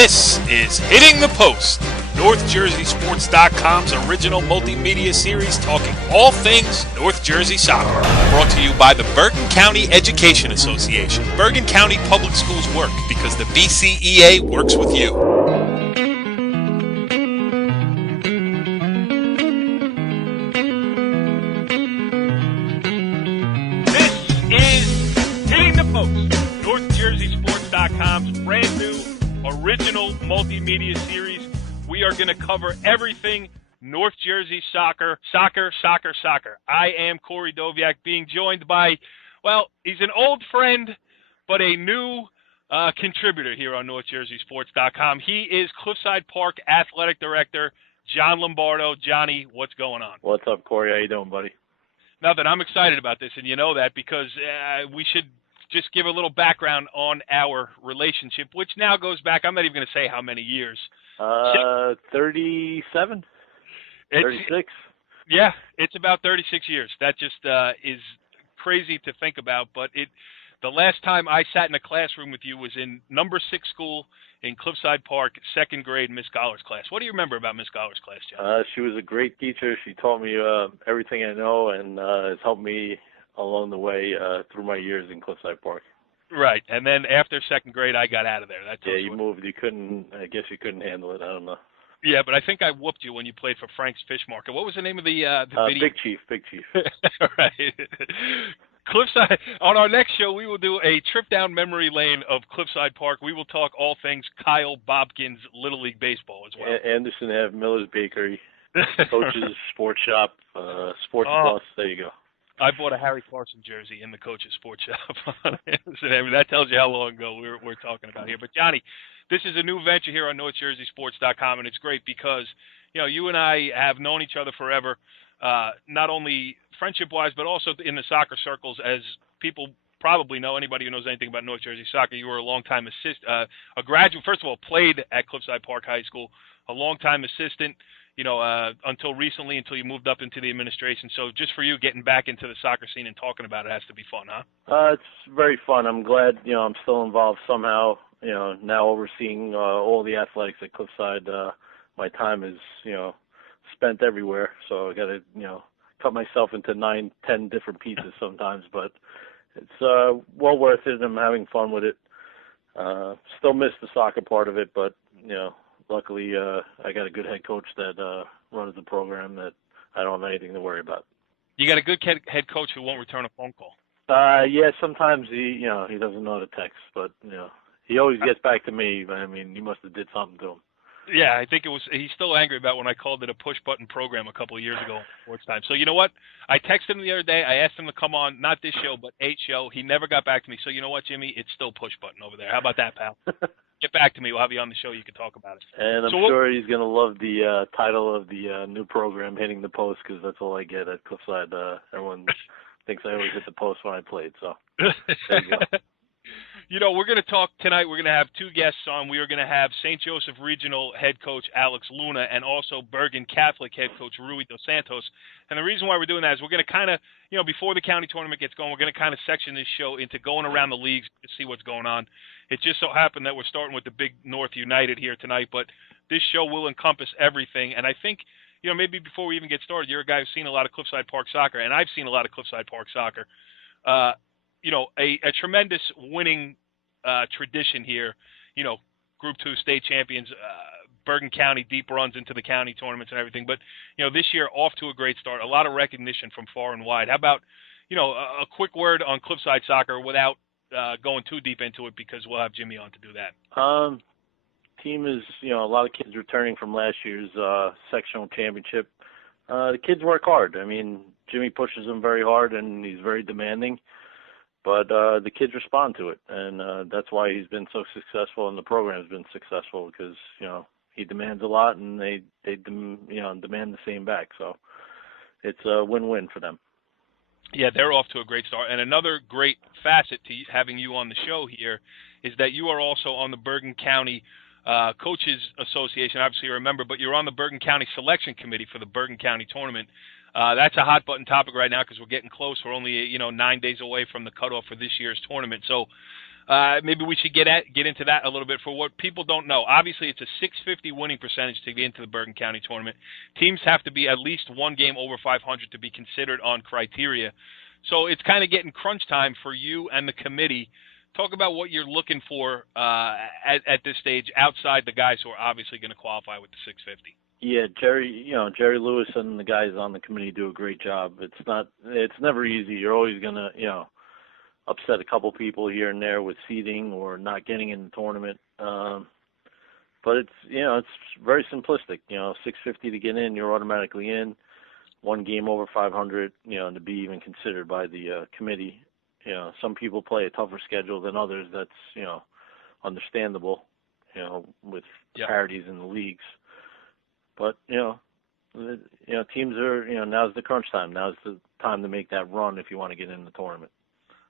This is Hitting the Post, NorthJerseySports.com's original multimedia series talking all things North Jersey soccer. Brought to you by the Bergen County Education Association. Bergen County Public Schools work because the BCEA works with you. This is Hitting the Post, NorthJerseySports.com's brand new original multimedia series. We are going to cover everything North Jersey soccer. I am Cory Doviak, being joined by, well, he's an old friend, but a new contributor here on NorthJerseySports.com. He is Cliffside Park Athletic Director, John Lombardo. Johnny, what's going on? What's up, Cory? How you doing, buddy? Nothing. I'm excited about this, and you know that because we should just give a little background on our relationship, which now goes back, I'm not even going to say how many years. 37? 36? Yeah, it's about 36 years. That just is crazy to think about. But the last time I sat in a classroom with you was in number 6 school in Cliffside Park, 2nd grade, Miss Goller's class. What do you remember about Miss Goller's class, John? She was a great teacher. She taught me everything I know and has helped me along the way through my years in Cliffside Park. Right, and then after 2nd grade, I got out of there. You moved. I guess you couldn't handle it. I don't know. Yeah, but I think I whooped you when you played for Frank's Fish Market. What was the name of the video? Big Chief. All right. Cliffside. On our next show, we will do a trip down memory lane of Cliffside Park. We will talk all things Kyle Bobkin's Little League Baseball as well. Anderson Ave, Miller's Bakery, Coach's Sports Shop, Sports Plus. There you go. I bought a Harry Carson jersey in the Coach's Sports Shop. I mean, that tells you how long ago we're talking about here. But, Johnny, this is a new venture here on NorthJerseySports.com, and it's great because, you know, you and I have known each other forever, not only friendship-wise, but also in the soccer circles. As people probably know, anybody who knows anything about North Jersey soccer, you were a long-time a graduate. First of all, played at Cliffside Park High School, a long-time assistant, you know, until recently, until you moved up into the administration. So just for you, getting back into the soccer scene and talking about it has to be fun, huh? It's very fun. I'm glad, you know, I'm still involved somehow, you know, now overseeing all the athletics at Cliffside. My time is, you know, spent everywhere. So I got to, you know, cut myself into 9, 10 different pieces sometimes. But it's well worth it. I'm having fun with it. Still miss the soccer part of it, but, you know, luckily, I got a good head coach that runs the program that I don't have anything to worry about. You got a good head coach who won't return a phone call. Yeah, sometimes he doesn't know how to text, but you know, he always gets back to me. I mean, you must have did something to him. Yeah, I think he's still angry about when I called it a push-button program a couple of years ago, sports time. So you know what? I texted him the other day. I asked him to come on, not this show, but 8 show. He never got back to me. So you know what, Jimmy? It's still push-button over there. How about that, pal? Get back to me. We'll have you on the show. You can talk about it. And I'm sure he's going to love the title of the new program, Hitting the Post, because that's all I get at Cliffside. Everyone thinks I always hit the post when I played. So there you go. You know, we're going to talk tonight. We're going to have 2 guests on. We are going to have St. Joseph Regional head coach Alex Luna and also Bergen Catholic head coach Rui Dos Santos. And the reason why we're doing that is we're going to kind of, you know, before the county tournament gets going, we're going to kind of section this show into going around the leagues to see what's going on. It just so happened that we're starting with the Big North United here tonight, but this show will encompass everything. And I think, you know, maybe before we even get started, you're a guy who's seen a lot of Cliffside Park soccer, and I've seen a lot of Cliffside Park soccer. You know, a tremendous winning tradition here. You know, Group 2 state champions, Bergen County, deep runs into the county tournaments and everything. But, you know, this year off to a great start, a lot of recognition from far and wide. How about, you know, a quick word on Cliffside soccer without going too deep into it, because we'll have Jimmy on to do that. Team is, you know, a lot of kids returning from last year's sectional championship. The kids work hard. I mean, Jimmy pushes them very hard, and he's very demanding. But the kids respond to it, and that's why he's been so successful, and the program's been successful, because, you know, he demands a lot, and they demand the same back. So it's a win-win for them. Yeah, they're off to a great start. And another great facet to having you on the show here is that you are also on the Bergen County Coaches Association. Obviously, you're a member, but you're on the Bergen County Selection Committee for the Bergen County Tournament. That's a hot button topic right now because we're getting close. We're only 9 days away from the cutoff for this year's tournament. So maybe we should get into that a little bit for what people don't know. Obviously, it's a .650 winning percentage to get into the Bergen County tournament. Teams have to be at least one game over 500 to be considered on criteria. So it's kind of getting crunch time for you and the committee. Talk about what you're looking for at this stage outside the guys who are obviously going to qualify with the 650. Yeah, Jerry Lewis and the guys on the committee do a great job. It's never easy. You're always gonna, upset a couple people here and there with seeding or not getting in the tournament. But it's very simplistic. 650 to get in, you're automatically in. One game over 500, to be even considered by the committee. Some people play a tougher schedule than others. That's, understandable, with parities in the leagues. But, teams are, now's the crunch time. Now's the time to make that run if you want to get in the tournament.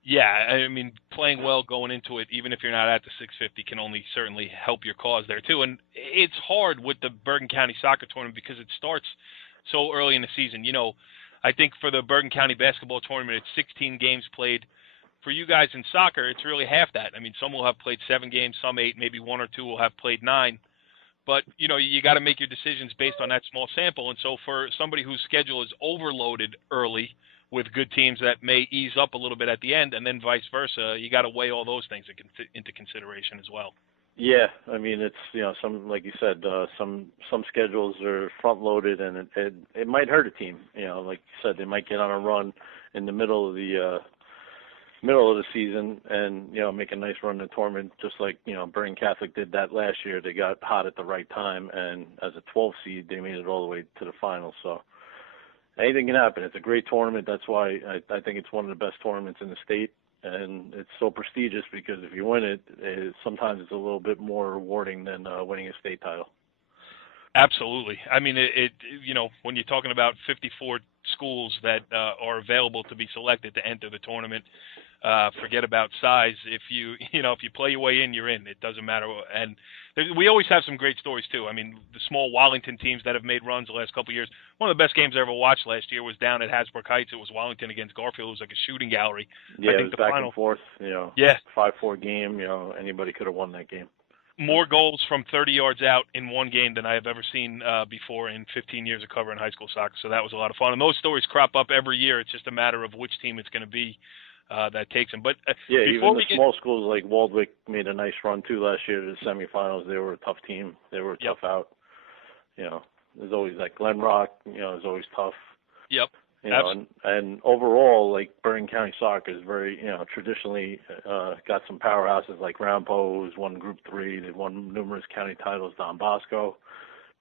Yeah, I mean, playing well going into it, even if you're not at the 650, can only certainly help your cause there, too. And it's hard with the Bergen County soccer tournament because it starts so early in the season. I think for the Bergen County basketball tournament, it's 16 games played. For you guys in soccer, it's really half that. I mean, some will have played 7 games, some 8, maybe 1 or 2 will have played 9. But, you got to make your decisions based on that small sample. And so for somebody whose schedule is overloaded early with good teams that may ease up a little bit at the end, and then vice versa, you got to weigh all those things into consideration as well. Yeah, I mean, it's, some, like you said, some schedules are front-loaded, and it might hurt a team. Like you said, they might get on a run in the middle of the season and, make a nice run in the tournament, just like, Bergen Catholic did that last year. They got hot at the right time, and as a 12 seed, they made it all the way to the finals. So anything can happen. It's a great tournament. That's why I think it's one of the best tournaments in the state, and it's so prestigious because if you win it, sometimes it's a little bit more rewarding than winning a state title. Absolutely. I mean, when you're talking about 54 schools that are available to be selected to enter the tournament, forget about size. If you play your way in, you're in. It doesn't matter. And we always have some great stories too. I mean, the small Wallington teams that have made runs the last couple of years. One of the best games I ever watched last year was down at Hasbrook Heights. It was Wallington against Garfield. It was like a shooting gallery. Yeah, I think it was the back final, and forth. Yeah, 5-4 game. Anybody could have won that game. More goals from 30 yards out in one game than I have ever seen before in 15 years of covering high school soccer. So that was a lot of fun. And those stories crop up every year. It's just a matter of which team it's going to be that takes them. But even the small schools like Waldwick made a nice run too last year to the semifinals. They were a tough team. They were a tough out. There's always like Glen Rock. Is always tough. Yep. And overall, like Bergen County soccer is very, traditionally got some powerhouses like Rampo, who's won Group 3. They've won numerous county titles. Don Bosco,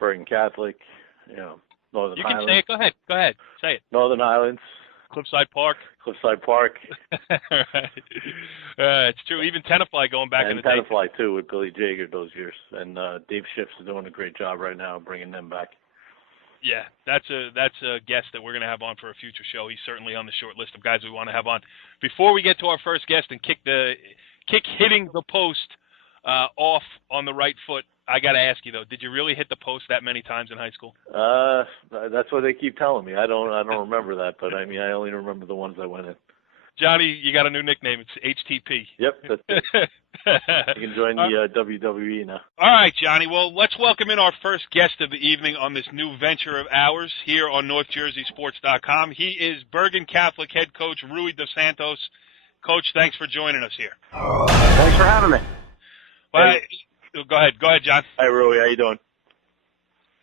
Bergen Catholic, Northern Highlands. You can say it. Go ahead. Say it. Northern Highlands. Cliffside Park. It's true. Even Tenafly going back in the day. And Tenafly, too, with Billy Jager those years. And Dave Schiff's is doing a great job right now bringing them back. Yeah, that's a guest that we're going to have on for a future show. He's certainly on the short list of guys we want to have on. Before we get to our first guest and kick hitting the post off on the right foot, I got to ask you though, did you really hit the post that many times in high school? That's what they keep telling me. I don't remember that, but I mean I only remember the ones I went in. Johnny, you got a new nickname. It's HTP. Yep, that's it. You can join the WWE now. All right, Johnny. Well, let's welcome in our first guest of the evening on this new venture of ours here on NorthJerseySports.com. He is Bergen Catholic head coach Rui Dos Santos. Coach, thanks for joining us here. Thanks for having me. Well, go ahead, John. Hi, Rui. How you doing?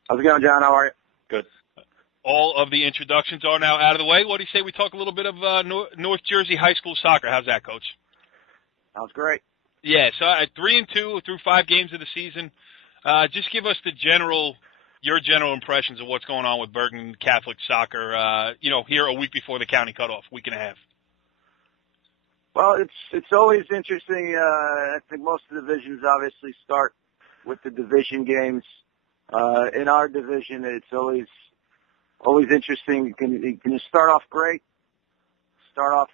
How's it going, John? How are you? Good. All of the introductions are now out of the way. What do you say we talk a little bit of North Jersey high school soccer? How's that, Coach? Sounds great. Yeah, so at 3-2 through 5 games of the season, just give us your general impressions of what's going on with Bergen Catholic soccer. Here a week before the county cutoff, week and a half. Well, it's always interesting. I think most of the divisions obviously start with the division games. In our division, it's always interesting. Can you start off great? Start off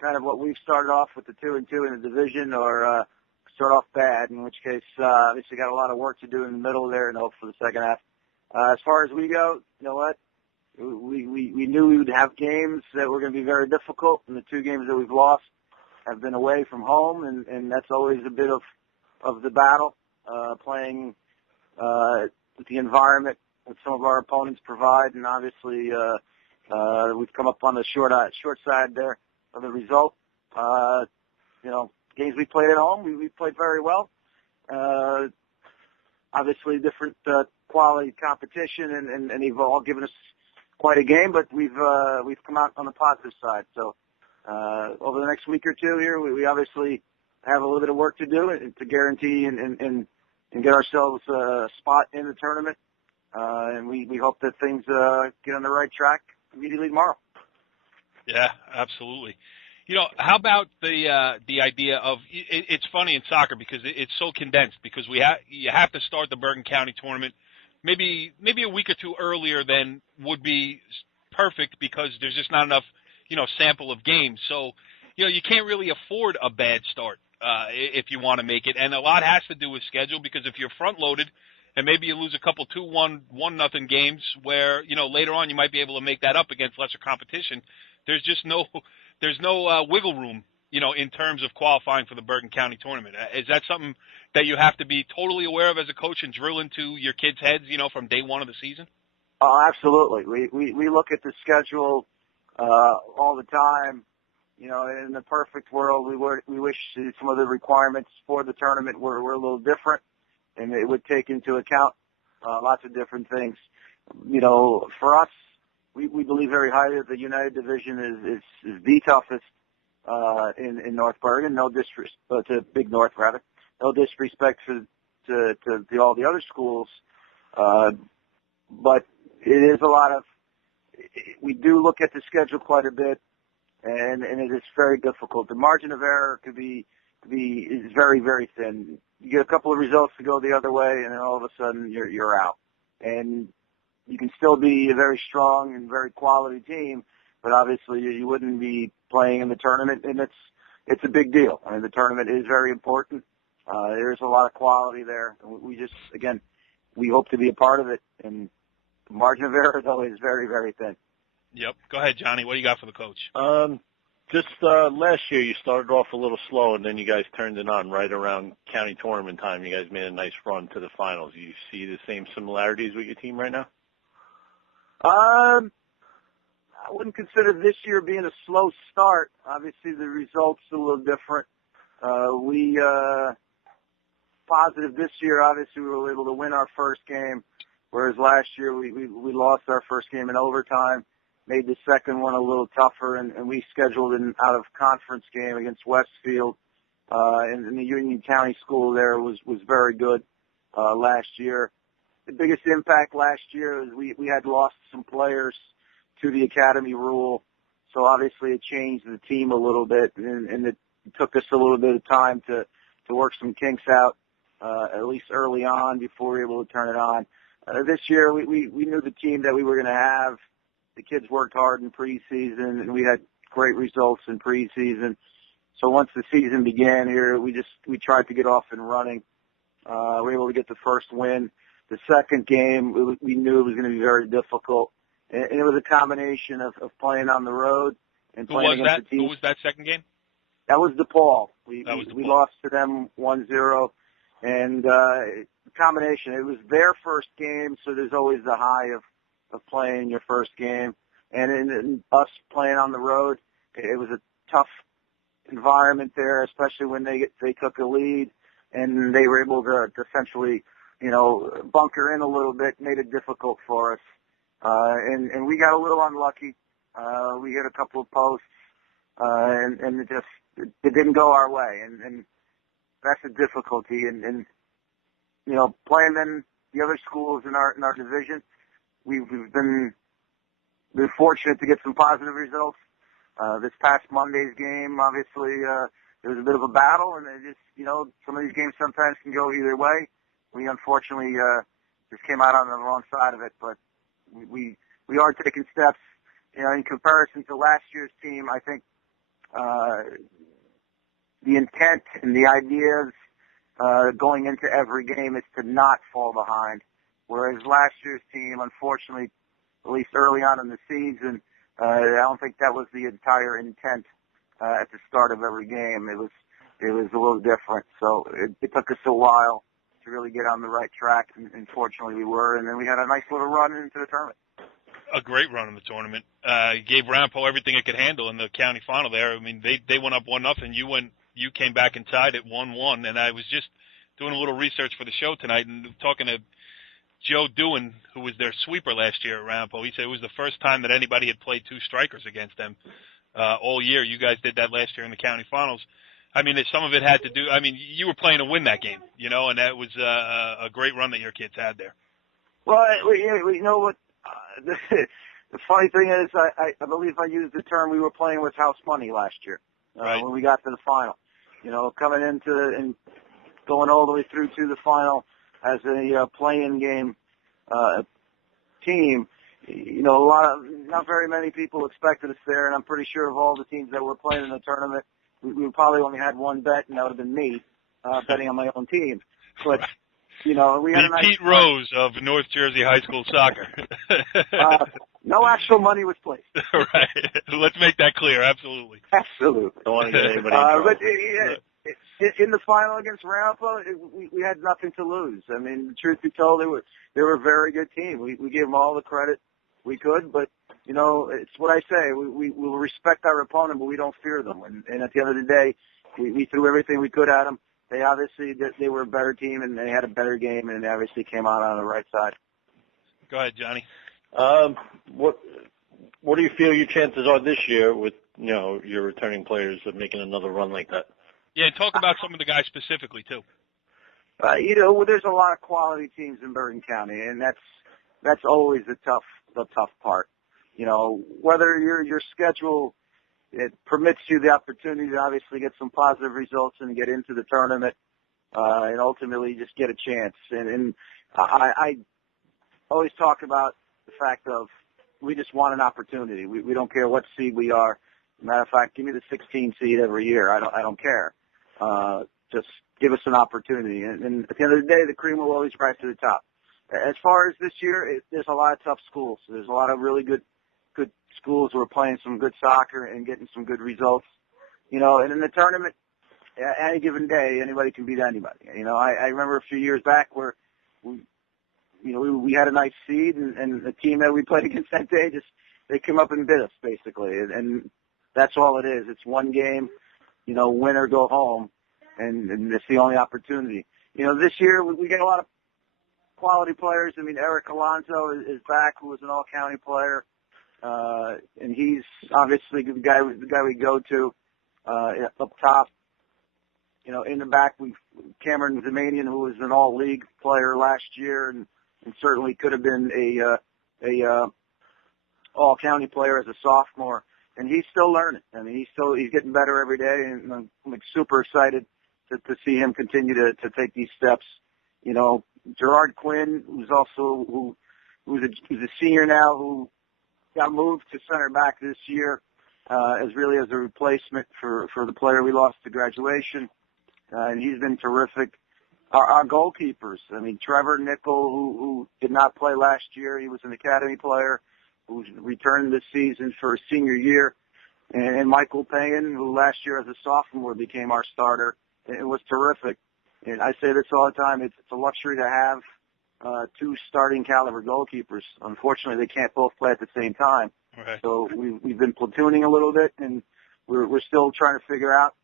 kind of what we've started off with the 2-2 in the division, or start off bad, in which case obviously got a lot of work to do in the middle there and hope for the second half. As far as we go, you know what? We knew we would have games that were going to be very difficult in the 2 games that we've lost. have been away from home, and that's always a bit of the battle, playing with the environment that some of our opponents provide, and obviously we've come up on the short side there of the result. Games we played at home, we played very well. Obviously, different quality competition, and they've all given us quite a game, but we've come out on the positive side. So over the next week or two here, we obviously have a little bit of work to do to guarantee and get ourselves a spot in the tournament. And we hope that things get on the right track immediately tomorrow. Yeah, absolutely. How about the idea of it's funny in soccer because it's so condensed because you have to start the Bergen County tournament maybe a week or two earlier than would be perfect because there's just not enough sample of games. So you can't really afford a bad start if you want to make it, and a lot has to do with schedule because if you're front loaded and maybe you lose a couple 2-1, 1-0 games where later on you might be able to make that up against lesser competition. There's just no wiggle room, in terms of qualifying for the Bergen County tournament. Is that something that you have to be totally aware of as a coach and drill into your kids' heads, from day one of the season? Oh, absolutely. We look at the schedule all the time. In the perfect world, we wish some of the requirements for the tournament were a little different, and it would take into account lots of different things. For us, we believe very highly that the United Division is the toughest in North Bergen. No disrespect to Big North, rather. No disrespect to all the other schools, but it is a lot of. We do look at the schedule quite a bit, and it is very difficult. The margin of error is very, very thin. You get a couple of results to go the other way, and then all of a sudden you're out. And you can still be a very strong and very quality team, but obviously you wouldn't be playing in the tournament, and it's a big deal. I mean, the tournament is very important. There's a lot of quality there. We hope to be a part of it, and the margin of error is always very, very thin. Yep. Go ahead, Johnny. What do you got for the coach? Just last year you started off a little slow, and then you guys turned it on right around county tournament time. You guys made a nice run to the finals. You see the same similarities with your team right now? I wouldn't consider this year being a slow start. Obviously, the results are a little different. We positive this year. Obviously, we were able to win our first game, whereas last year we lost our first game in overtime. Made the second one a little tougher, and we scheduled an out-of-conference game against Westfield. And the Union County School there was very good last year. The biggest impact last year is we had lost some players to the academy rule, so obviously it changed the team a little bit, and it took us a little bit of time to work some kinks out, at least early on before we were able to turn it on. This year we knew the team that we were going to have. The kids worked hard in preseason, and we had great results in preseason. So once the season began here, we tried to get off and running. We were able to get the first win. The second game, we knew it was going to be very difficult. And it was a combination of playing on the road and playing against the team. Who was that second game? That was DePaul. We lost to them 1-0. And combination, it was their first game, so there's always the high of playing your first game. And in us playing on the road, it was a tough environment there, especially when they took a lead and they were able to essentially, bunker in a little bit, made it difficult for us. And we got a little unlucky. We hit a couple of posts, and it didn't go our way. And that's a difficulty. And playing then the other schools in our division, we've been fortunate to get some positive results. This past Monday's game, obviously, it was a bit of a battle, and it just, some of these games sometimes can go either way. We unfortunately just came out on the wrong side of it, but we are taking steps. In comparison to last year's team, I think the intent and the ideas going into every game is to not fall behind. Whereas last year's team, unfortunately, at least early on in the season, I don't think that was the entire intent. at the start of every game. It was a little different. So it took us a while to really get on the right track, and fortunately we were. And then we had a nice little run into the tournament. A great run in the tournament. Gave Rampo everything it could handle in the county final there. I mean, they went up 1-0. You came back and tied it 1-1. And I was just doing a little research for the show tonight and talking to Joe Dewin, who was their sweeper last year at Rampo. He said it was the first time that anybody had played two strikers against them all year. You guys did that last year in the county finals. I mean, some of it had to do. I mean, you were playing to win that game, and that was a great run that your kids had there. Well, you know what? The funny thing is, I believe I used the term we were playing with house money last year right. when we got to the final. Coming into and going all the way through to the final as a play-in game team. Not very many people expected us there, and I'm pretty sure of all the teams that were playing in the tournament, we probably only had one bet, and that would have been me betting on my own team. But we had a nice Pete Rose of North Jersey High School Soccer. No actual money was placed. Right. Let's make that clear. Absolutely. Absolutely. Don't want to get anybody in trouble. But in the final against Rampo, we had nothing to lose. I mean, the truth be told, they were a very good team. We gave them all the credit we could, but it's what I say. We will respect our opponent, but we don't fear them. And at the end of the day, we threw everything we could at them. They obviously they were a better team, and they had a better game, and they obviously came out on the right side. Go ahead, Johnny. What do you feel your chances are this year with your returning players of making another run like that? Yeah, talk about some of the guys specifically too. There's a lot of quality teams in Bergen County, and that's always the tough part. Whether your schedule it permits you the opportunity to obviously get some positive results and get into the tournament, and ultimately just get a chance. And I always talk about the fact of we just want an opportunity. We don't care what seed we are. Matter of fact, give me the 16 seed every year. I don't care. Just give us an opportunity. And at the end of the day, the cream will always rise to the top. As far as this year, there's a lot of tough schools. There's a lot of really good schools who are playing some good soccer and getting some good results. And in the tournament, any given day, anybody can beat anybody. I remember a few years back where we had a nice seed, and the team that we played against that day they came up and bit us basically, and that's all it is. It's one game, win or go home, and it's the only opportunity. This year we get a lot of quality players. I mean, Eric Alonso is back, who was an all-county player, and he's obviously the guy we go to up top. In the back, Cameron Zamanian, who was an all-league player last year, and certainly could have been a all-county player as a sophomore, and he's still learning. I mean, he's getting better every day, and I'm super excited to see him continue to take these steps. Gerard Quinn, who's a senior now, who got moved to center back this year, as a replacement for the player we lost to graduation, and he's been terrific. Our goalkeepers, I mean, Trevor Nickel, who did not play last year, he was an academy player who's returned this season for his senior year, and Michael Payan, who last year as a sophomore became our starter. It was terrific. And I say this all the time, it's a luxury to have two starting caliber goalkeepers. Unfortunately, they can't both play at the same time. Right. So we've been platooning a little bit, and we're still trying to figure out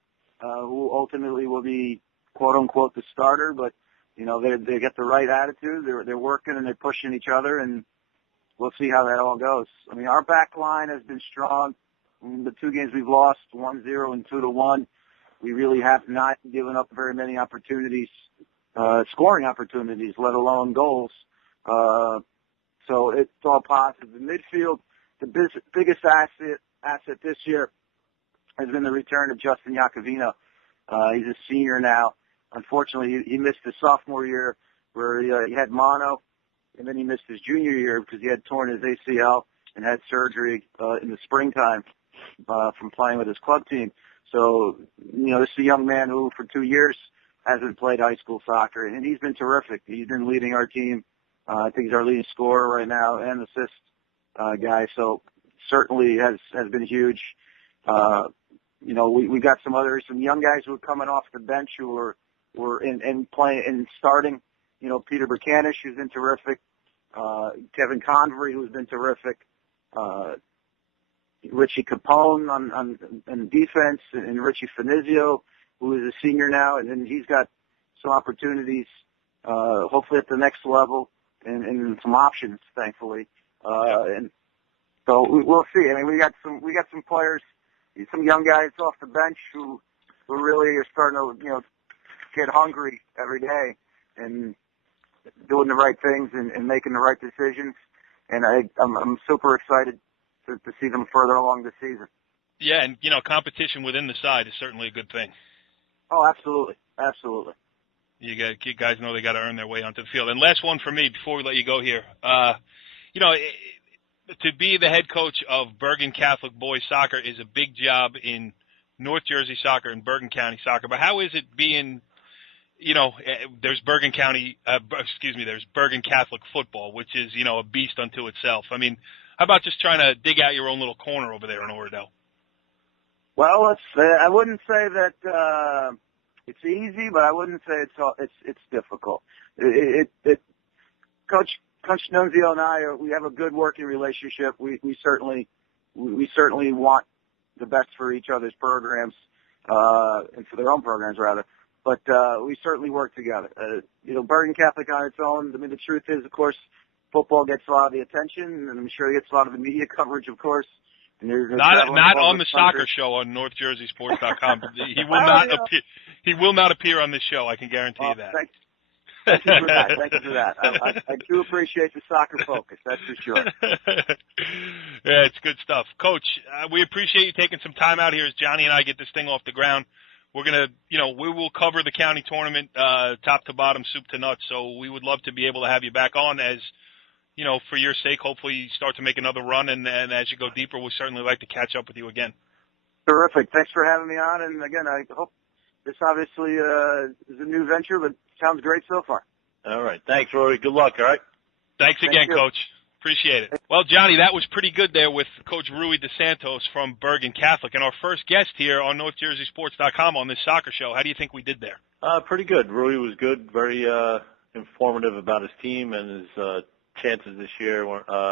who ultimately will be quote unquote the starter. But they get the right attitude. They're working and they're pushing each other, and we'll see how that all goes. I mean, our back line has been strong. In the two games we've lost, 1-0 and 2-1. We really have not given up very many opportunities, scoring opportunities, let alone goals. So it's all positive. The midfield, the biggest asset this year has been the return of Justin Iacovino. He's a senior now. Unfortunately, he missed his sophomore year where he had mono, and then he missed his junior year because he had torn his ACL and had surgery in the springtime from playing with his club team. So, this is a young man who for 2 years hasn't played high school soccer, and he's been terrific. He's been leading our team. I think he's our leading scorer right now and assist guy. So certainly has been huge. we got some young guys who are coming off the bench who were in playing and starting. Peter Burkanish, who's been terrific. Kevin Convery, who's been terrific. Richie Capone on defense, and Richie Finizio, who is a senior now, and then he's got some opportunities, hopefully at the next level, and some options, thankfully. And so we'll see. I mean, we got some players, some young guys off the bench who really are starting to, get hungry every day and doing the right things and making the right decisions. And I'm super excited to see them further along the season. Yeah, and, competition within the side is certainly a good thing. Oh, absolutely. Absolutely. You guys know they got to earn their way onto the field. And last one for me before we let you go here. To be the head coach of Bergen Catholic boys soccer is a big job in North Jersey soccer and Bergen County soccer. But how is it being, there's Bergen Catholic football, which is, a beast unto itself. I mean, how about just trying to dig out your own little corner over there in Oradell? Well, I wouldn't say that it's easy, but I wouldn't say it's difficult. Coach Nunzio and I, we have a good working relationship. We certainly want the best for each other's programs, and for their own programs rather. But we certainly work together. Bergen Catholic on its own. I mean, the truth is, of course, football gets a lot of the attention, and I'm sure it gets a lot of the media coverage, of course. And not on the soccer show on NorthJerseySports.com. He will not appear on this show. I can guarantee you that. Thank you for that. Thank you for that. I do appreciate the soccer focus. That's for sure. Yeah, it's good stuff, Coach. We appreciate you taking some time out here as Johnny and I get this thing off the ground. We're gonna, we will cover the county tournament top to bottom, soup to nuts. So we would love to be able to have you back on as, for your sake. Hopefully you start to make another run, and as you go deeper, we'd certainly like to catch up with you again. Terrific. Thanks for having me on. And again, I hope this obviously is a new venture, but sounds great so far. All right. Thanks, Rory. Good luck, all right? Thanks again, Coach. Appreciate it. Well, Johnny, that was pretty good there with Coach Rui DeSantos from Bergen Catholic. And our first guest here on NorthJerseySports.com on this soccer show. How do you think we did there? Pretty good. Rui was good, very informative about his team and his chances this year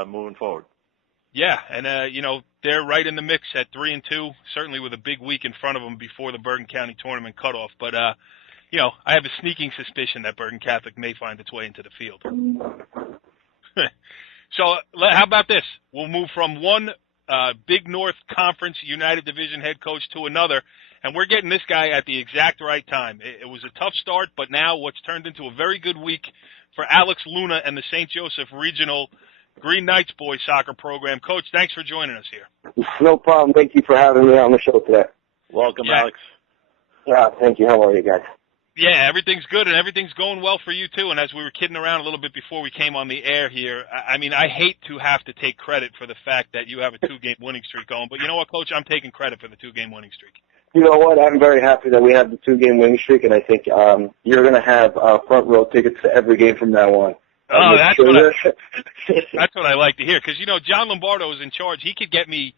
moving forward. Yeah, and, they're right in the mix at 3-2, certainly with a big week in front of them before the Bergen County tournament cutoff. But, I have a sneaking suspicion that Bergen Catholic may find its way into the field. So how about this? We'll move from one Big North Conference United Division head coach to another, and we're getting this guy at the exact right time. It was a tough start, but now what's turned into a very good week for Alex Luna and the St. Joseph Regional Green Knights boys soccer program. Coach, thanks for joining us here. No problem. Thank you for having me on the show today. Welcome, Alex. Yeah, thank you. How are you guys? Yeah, everything's good, and everything's going well for you, too. And as we were kidding around a little bit before we came on the air here, I mean, I hate to have to take credit for the fact that you have a 2-game winning streak going. But you know what, Coach? I'm taking credit for the 2-game winning streak. You know what? I'm very happy that we have the 2-game winning streak, and I think you're going to have front row tickets to every game from now on. Oh, that's what I like to hear. Because, John Lombardo is in charge. He could get me,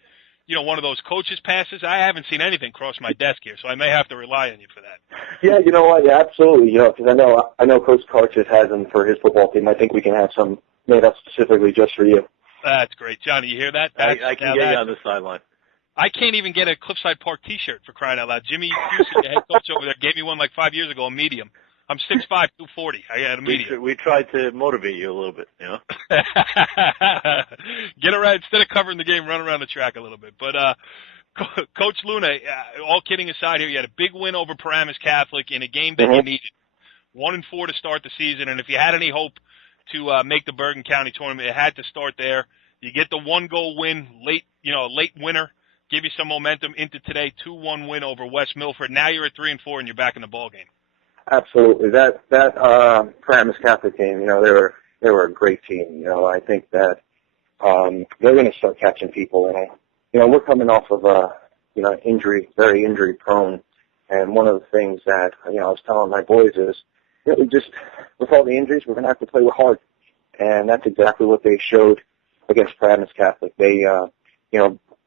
one of those coaches passes. I haven't seen anything cross my desk here, so I may have to rely on you for that. Yeah, you know what? Yeah, absolutely. Because I know Coach Karchis has them for his football team. I think we can have some made up specifically just for you. That's great. Johnny, you hear that? I can get you on the sideline. I can't even get a Cliffside Park T-shirt for crying out loud. Jimmy Husey, the head coach over there, gave me one like 5 years ago, a medium. I'm 6'5", 240. I got a medium. We tried to motivate you a little bit, Get around, instead of covering the game, run around the track a little bit. But Coach Luna, all kidding aside here, you had a big win over Paramus Catholic in a game that you needed. 1-4 to start the season, and if you had any hope to make the Bergen County tournament, it had to start there. You get the 1-goal win, late winner, give you some momentum into today, 2-1 win over West Milford. Now you're at 3-4, and you're back in the ball game. Absolutely. That Paramus Catholic team, they were a great team. I think that they're going to start catching people, and we're coming off of injury, very injury prone. And one of the things that I was telling my boys is, we just, with all the injuries, we're going to have to play hard, and that's exactly what they showed against Paramus Catholic. They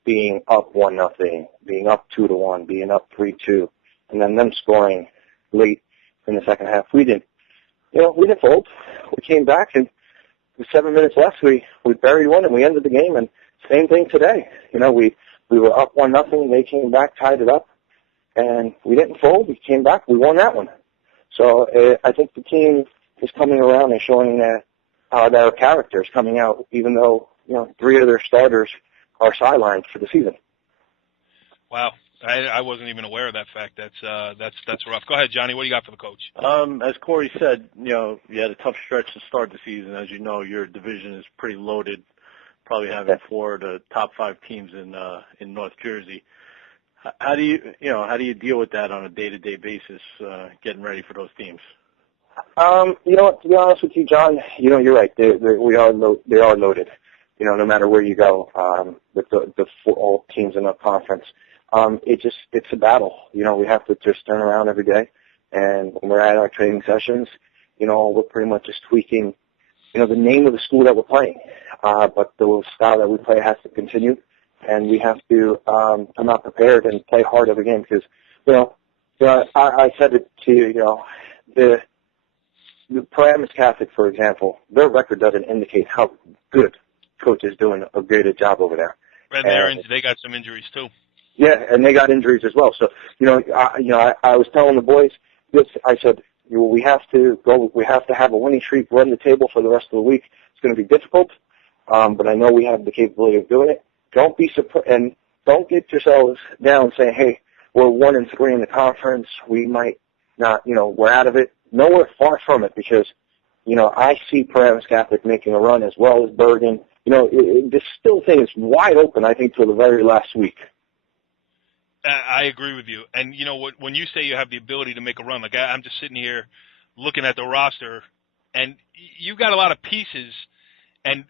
being up 1-0, being up 2-1, being up 3-2, and then them scoring late in the second half. We didn't fold. We came back, and with 7 minutes left, we buried one, and we ended the game. And same thing today. We were up 1-0. They came back, tied it up, and we didn't fold. We came back. We won that one. So I think the team is coming around and showing that their character is coming out, even though 3 of their starters are sidelined for the season. Wow. I wasn't even aware of that fact. That's rough. Go ahead, Johnny. What do you got for the coach? As Cory said, you had a tough stretch to start the season. As you know, your division is pretty loaded, probably having 4 of the top 5 teams in North Jersey. How do you deal with that on a day-to-day basis, getting ready for those teams? You know what? To be honest with you, John, you're right. They are loaded. No matter where you go, with the all teams in the conference. It's a battle. We have to just turn around every day, and when we're at our training sessions, we're pretty much just tweaking, the name of the school that we're playing, but the style that we play has to continue, and we have to come out prepared and play hard every game because, I said it to you, the Bergen Catholic, for example, their record doesn't indicate how good coach is doing a great job over there. And they got some injuries too. Yeah, and they got injuries as well. So, I was telling the boys this. I said, we have to have a winning streak, run the table for the rest of the week. It's going to be difficult, but I know we have the capability of doing it. Don't be surprised, and don't get yourselves down saying, hey, we're 1-3 in the conference. We might not, we're out of it. No, we're far from it because, I see Bergen Catholic making a run as well as Bergen. This still thing is wide open, I think, till the very last week. I agree with you. And when you say you have the ability to make a run, like I'm just sitting here looking at the roster, and you've got a lot of pieces. And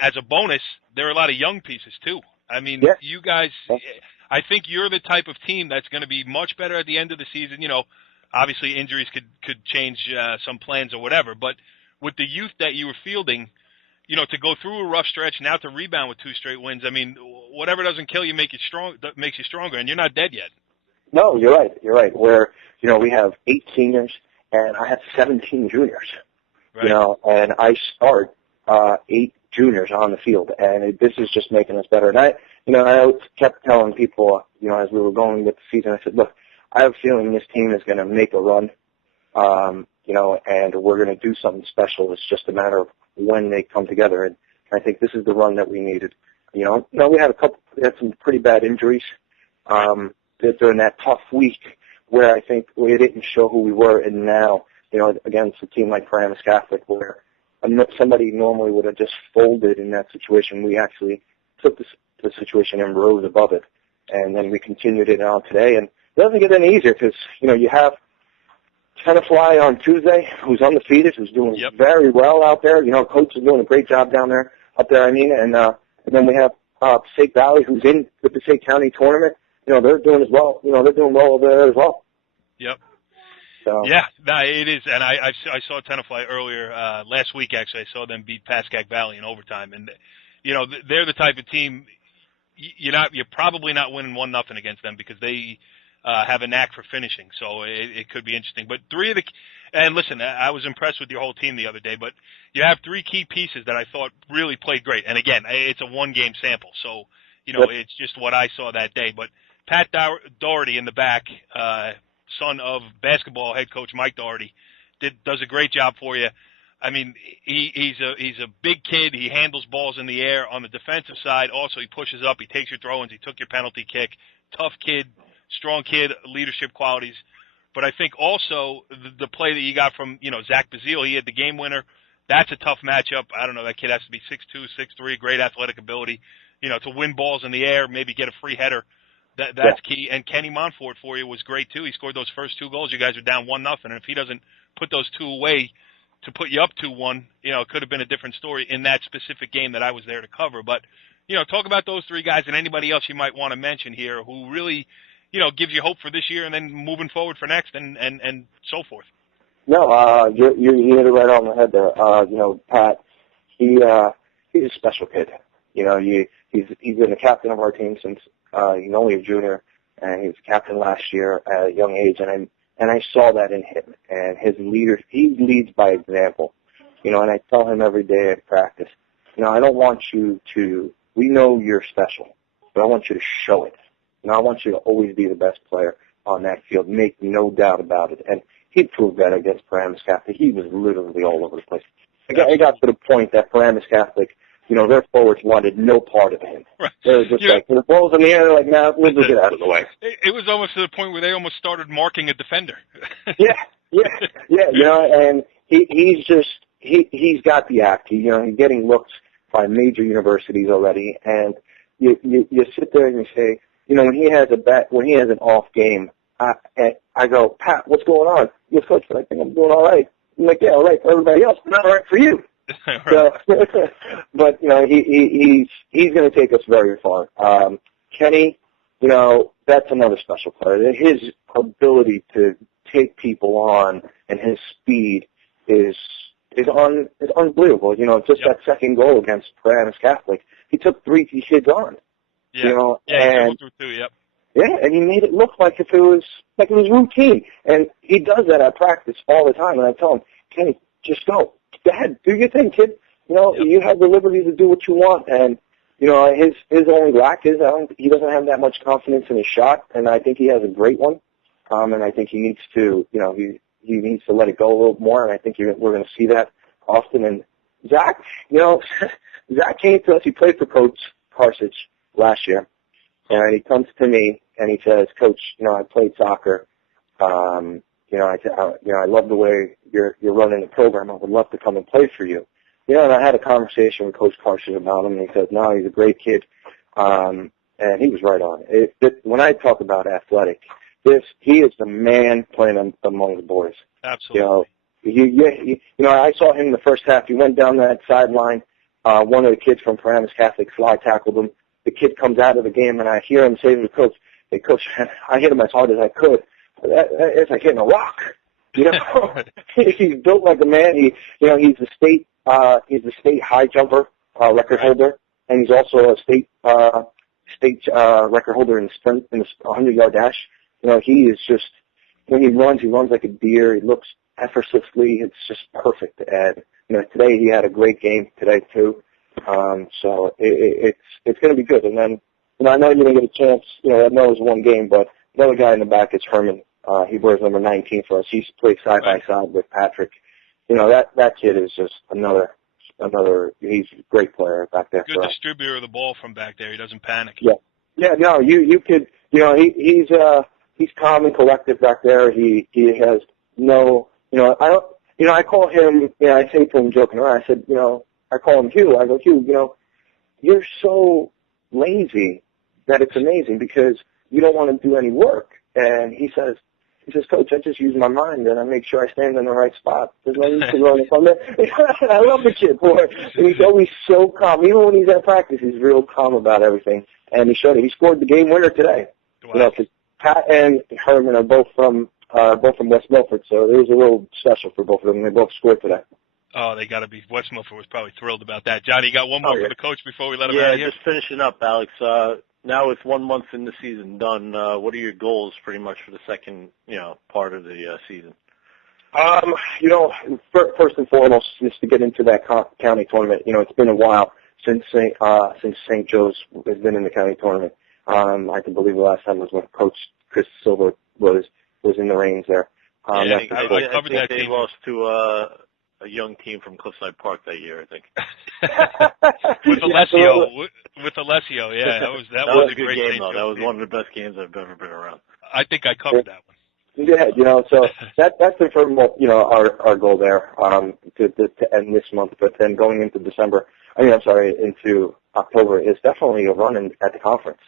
as a bonus, there are a lot of young pieces too. I mean, You guys, I think you're the type of team that's going to be much better at the end of the season. Obviously injuries could change some plans or whatever, but with the youth that you were fielding, to go through a rough stretch, now to rebound with 2 straight wins. I mean, whatever doesn't kill you makes you stronger, and you're not dead yet. No, you're right. You're right. Where, we have 8 seniors, and I have 17 juniors. Right. And I start 8 juniors on the field, and this is just making us better. And I kept telling people, as we were going with the season, I said, look, I have a feeling this team is going to make a run, and we're going to do something special. It's just a matter of when they come together, and I think this is the run that we needed. We had some pretty bad injuries during that tough week where I think we didn't show who we were, and now, against a team like Bergen Catholic where somebody normally would have just folded in that situation, we actually took the situation and rose above it, and then we continued it on today, and it doesn't get any easier because, you have Tenafly on Tuesday, who's undefeated, who's doing very well out there. Coach is doing a great job up there, and then we have Passaic Valley, who's in the Passaic County tournament. They're doing as well. They're doing well over there as well. Yep. So. Yeah, no, it is, and I saw Tenafly earlier last week. Actually, I saw them beat Passaic Valley in overtime, and they're the type of team you're probably not winning 1-0 against them because they have a knack for finishing, so it could be interesting. But and listen, I was impressed with your whole team the other day, but you have 3 key pieces that I thought really played great. And again, it's a 1-game sample, so, it's just what I saw that day. But Pat Doherty in the back, son of basketball head coach Mike Doherty, does a great job for you. I mean, he's a big kid. He handles balls in the air. On the defensive side, also he pushes up. He takes your throw-ins. He took your penalty kick. Tough kid. Strong kid, leadership qualities. But I think also the play that you got from, Zach Bazile, he had the game winner. That's a tough matchup. I don't know, that kid has to be 6'2", 6'3", great athletic ability. To win balls in the air, maybe get a free header. That's key. And Kenny Monfort for you was great too. He scored those first 2 goals. You guys are down 1-0, and if he doesn't put those 2 away to put you up 2-1, it could have been a different story in that specific game that I was there to cover. But, talk about those 3 guys and anybody else you might want to mention here who really – gives you hope for this year and then moving forward for next and so forth. No, you hit it right on the head there. Pat, he's a special kid. You know, he's been the captain of our team since he's only a junior, and he was captain last year at a young age, and I saw that in him. And his he leads by example. You know, and I tell him every day at practice, you know, I don't want you to, we know you're special, but I want you to show it. You know, I want you to always be the best player on that field, make no doubt about it. And he proved that against Paramus Catholic. He was literally all over the place. It got to the point that Paramus Catholic, you know, their forwards wanted no part of him. Right. They were just like, the ball's in the air, they're like, nah, we'll just get out of the way. It was almost to the point where they almost started marking a defender. Yeah, you know, and he's got the act. You know, he's getting looks by major universities already, and you sit there and you say, you know, when he has an off game, I go, Pat, what's going on? Yes, coach, but I think I'm doing all right. I'm like, yeah, all right for everybody else, but not all right for you. Right. So, but you know, he's going to take us very far. Kenny, you know, that's another special player. His ability to take people on and his speed is unbelievable. You know, just that second goal against Paramus Catholic, he took 3 kids on. Yeah. You know, Yeah, and he through 2, yep. yeah, and he made it look like it was routine. And he does that at practice all the time. And I tell him, Kenny, just go ahead, do your thing, kid. You know, you have the liberty to do what you want. And you know, his only lack is he doesn't have that much confidence in his shot, and I think he has a great one. And I think he needs to, you know, he needs to let it go a little more. And I think we're going to see that often. And Zach, you know, Zach came to us. He played for Coach Carthage last year. And he comes to me and he says, Coach, you know, I played soccer. You know, I love the way you're running the program. I would love to come and play for you. You know, and I had a conversation with Coach Carson about him, and he said, no, he's a great kid. And he was right on. When I talk about athletic, he is the man playing among the boys. Absolutely. You know, I saw him in the first half. He went down that sideline. One of the kids from Paramus Catholic fly tackled him. The kid comes out of the game, and I hear him say to the coach, hey, Coach, I hit him as hard as I could. It's like hitting a rock. You know, he's built like a man. He's the state high jumper record holder, and he's also a state record holder in sprint in the 100-yard dash. You know, he is just, when he runs like a deer. He looks effortlessly. It's just perfect. And you know, today he had a great game today too. So it's going to be good. And then, you know, I know you're going to get a chance. You know, I know it was one game, but another guy in the back is Herman. He wears number 19 for us. He's played side by side with Patrick. You know, that kid is just another. He's a great player back there. Good distributor of the ball from back there. He doesn't panic. Yeah. No, you could. You know, he's calm and collected back there. He has no. You know, I don't. You know, I call him. You know, I say to him joking around. I said, you know, I call him Hugh. I go, Hugh. You know, you're so lazy that it's amazing because you don't want to do any work. And he says, Coach, I just use my mind and I make sure I stand in the right spot. There's no need to run from there. I love the kid, boy. And he's always so calm. Even when he's at practice, he's real calm about everything. And he showed it. He scored the game winner today. Wow. You know, because Pat and Herman are both from West Milford, so it was a little special for both of them. They both scored today. Oh, they got to be. West Milford was probably thrilled about that. Johnny, you got one more for the coach before we let him out of here? Yeah, just finishing up, Alex. Now with 1 month in the season done, what are your goals pretty much for the second, you know, part of the season? You know, first and foremost is to get into that county tournament. You know, it's been a while since St. Joe's has been in the county tournament. I can believe the last time was when Coach Chris Silver was in the reins there. I covered that they team. lost to a young team from Cliffside Park that year, I think. With Alessio, yeah, that was a good great game, though. That was one of the best games I've ever been around. I think I covered that one. Yeah, you know, so that's the first, you know, our goal there to end this month, but then going into into October is definitely a run at the conference.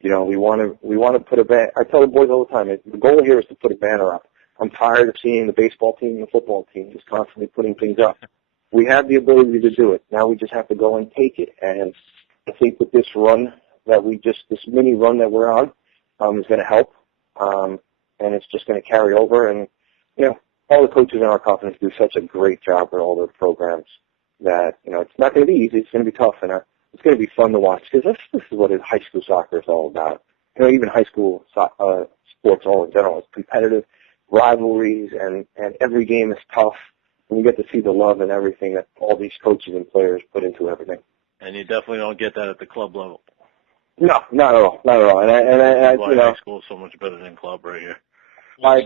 You know, we want to put a banner. I tell the boys all the time, the goal here is to put a banner up. I'm tired of seeing the baseball team and the football team just constantly putting things up. We have the ability to do it. Now we just have to go and take it. And I think with this run this mini run that we're on, is going to help. And it's just going to carry over. And, you know, all the coaches in our conference do such a great job with all their programs that, you know, it's not going to be easy. It's going to be tough. And it's going to be fun to watch because this is what high school soccer is all about. You know, even high school sports all in general is competitive, rivalries, and every game is tough. And you get to see the love and everything that all these coaches and players put into everything. And you definitely don't get that at the club level. No, not at all, not at all. And I why you know, high school is so much better than club right here. I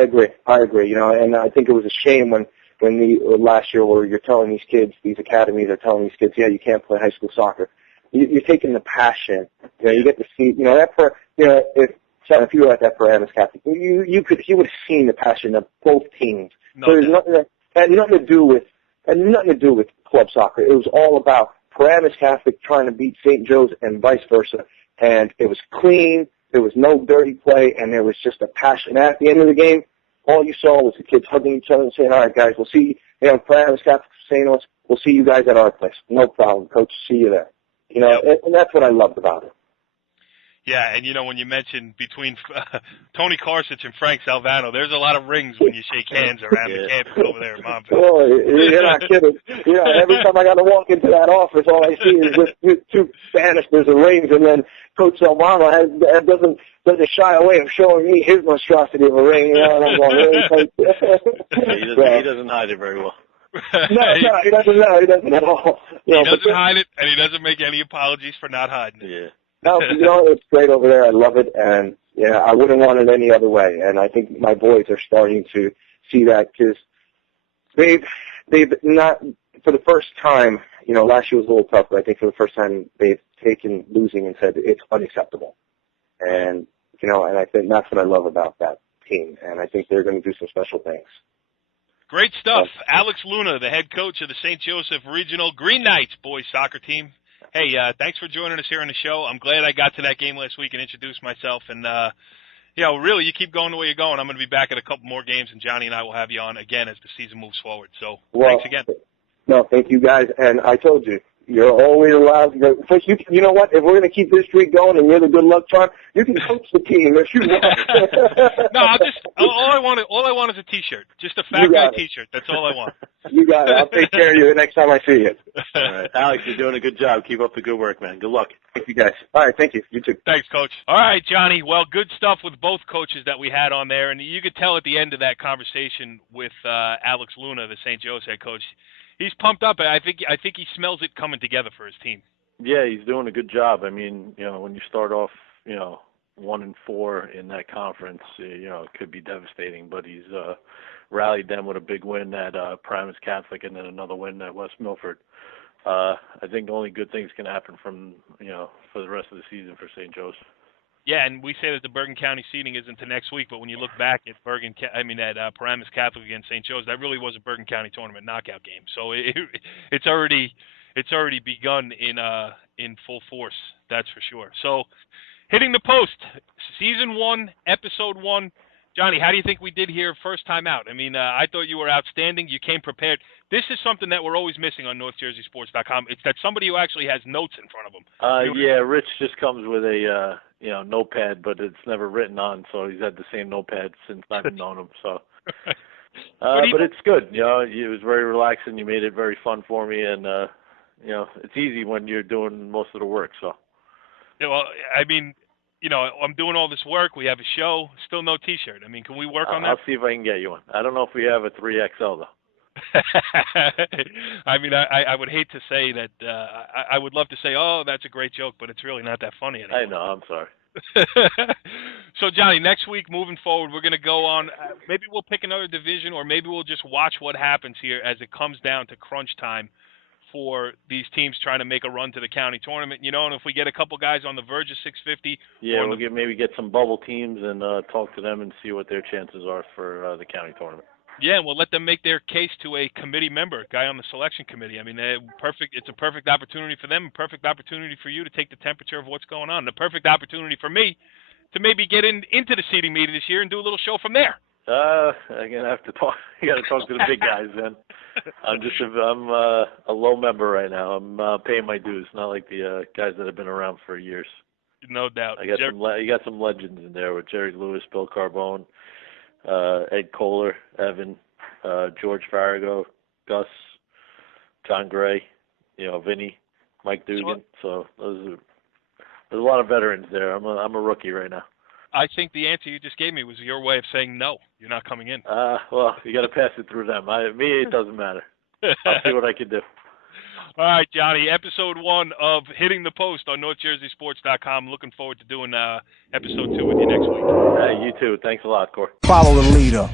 agree. You know, and I think it was a shame when the last year where you're telling these kids, these academies are telling these kids, yeah, you can't play high school soccer. You're taking the passion. You know, you get to see, you know, if you were at that Bergen Catholic, you would have seen the passion of both teams. No, so it had nothing to do with club soccer. It was all about Bergen Catholic trying to beat St. Joe's and vice versa. And it was clean. There was no dirty play, and there was just a passion. And at the end of the game, all you saw was the kids hugging each other and saying, all right, guys, we'll see, you know, Bergen Catholic saying to us, we'll see you guys at our place. No problem, coach. See you there. You know, and that's what I loved about it. Yeah, and you know, when you mentioned between Tony Karsich and Frank Salvano, there's a lot of rings when you shake hands around the campus over there in Montville. Oh, you're not kidding. You know, every time I got to walk into that office, all I see is just two banisters of rings, and then Coach Salvano doesn't shy away from showing me his monstrosity of a ring. You know, and I'm going, really? He doesn't hide it very well. No, he doesn't know. He doesn't at all. He doesn't hide it, and he doesn't make any apologies for not hiding it. Yeah. No, you know, it's great over there. I love it, and yeah, I wouldn't want it any other way. And I think my boys are starting to see that because they've not, for the first time, you know, last year was a little tough, but I think for the first time they've taken losing and said it's unacceptable. And, you know, and I think that's what I love about that team, and I think they're going to do some special things. Great stuff. Alex Luna, the head coach of the St. Joseph Regional Green Knights boys soccer team. Hey, thanks for joining us here on the show. I'm glad I got to that game last week and introduced myself. And, you know, really, you keep going the way you're going. I'm going to be back at a couple more games, and Johnny and I will have you on again as the season moves forward. So, thanks again. No, thank you, guys. And I told you, you're always allowed to go. First, you know what? If we're going to keep this streak going and you're the good luck charm, you can coach the team if you want. No, all I want is a T-shirt. Just a fat guy T-shirt. That's all I want. You got it. I'll take care of you the next time I see you. All right. Alex, you're doing a good job. Keep up the good work, man. Good luck. Thank you, guys. All right, thank you. You too. Thanks, Coach. All right, Johnny. Well, good stuff with both coaches that we had on there. And you could tell at the end of that conversation with Alex Luna, the St. Joe's head coach, he's pumped up. I think he smells it coming together for his team. Yeah, he's doing a good job. I mean, you know, when you start off, you know, 1-4 in that conference, you know, it could be devastating. But he's rallied them with a big win at Bergen Catholic and then another win at West Milford. I think only good things can happen from, you know, for the rest of the season for St. Joe's. Yeah, and we say that the Bergen County seeding isn't to next week, but when you look back at Bergen Catholic against St. Joe's, that really was a Bergen County tournament knockout game. So it's already begun in full force. That's for sure. So, hitting the post, season 1, episode 1. Johnny, how do you think we did here first time out? I mean, I thought you were outstanding. You came prepared. This is something that we're always missing on NorthJerseySports.com. It's that somebody who actually has notes in front of them. Yeah, Rich just comes with a notepad, but it's never written on, so he's had the same notepad since I've known him. So, but it's good. You know, it was very relaxing. You made it very fun for me, and you know, it's easy when you're doing most of the work. So, yeah, well, I mean, you know, I'm doing all this work. We have a show. Still no T-shirt. I mean, can we work on that? I'll see if I can get you one. I don't know if we have a 3XL though. I mean, I would hate to say that. I would love to say, oh, that's a great joke, but it's really not that funny anymore. I know. I'm sorry. So, Johnny, next week, moving forward, we're going to go on. Maybe we'll pick another division, or maybe we'll just watch what happens here as it comes down to crunch time for these teams trying to make a run to the county tournament. You know, and if we get a couple guys on the verge of 650. Yeah, we'll maybe get some bubble teams and talk to them and see what their chances are for the county tournament. Yeah, and we'll let them make their case to a committee member, a guy on the selection committee. I mean, it's a perfect opportunity for them, a perfect opportunity for you to take the temperature of what's going on, the perfect opportunity for me to maybe get into the seating meeting this year and do a little show from there. I'm gonna have to talk. You got to talk to the big guys, then. I'm a low member right now. I'm paying my dues, not like the guys that have been around for years. No doubt. You got some legends in there with Jerry Lewis, Bill Carbone, Ed Kohler, Evan, George Farago, Gus, John Gray, you know, Vinny, Mike Dugan. So there's a lot of veterans there. I'm a rookie right now. I think the answer you just gave me was your way of saying no, you're not coming in. Well, you got to pass it through them. Me, it doesn't matter. I'll see what I can do. All right, Johnny, episode 1 of Hitting the Post on NorthJerseySports.com. Looking forward to doing episode 2 with you next week. You too. Thanks a lot, Cory. Follow the leader.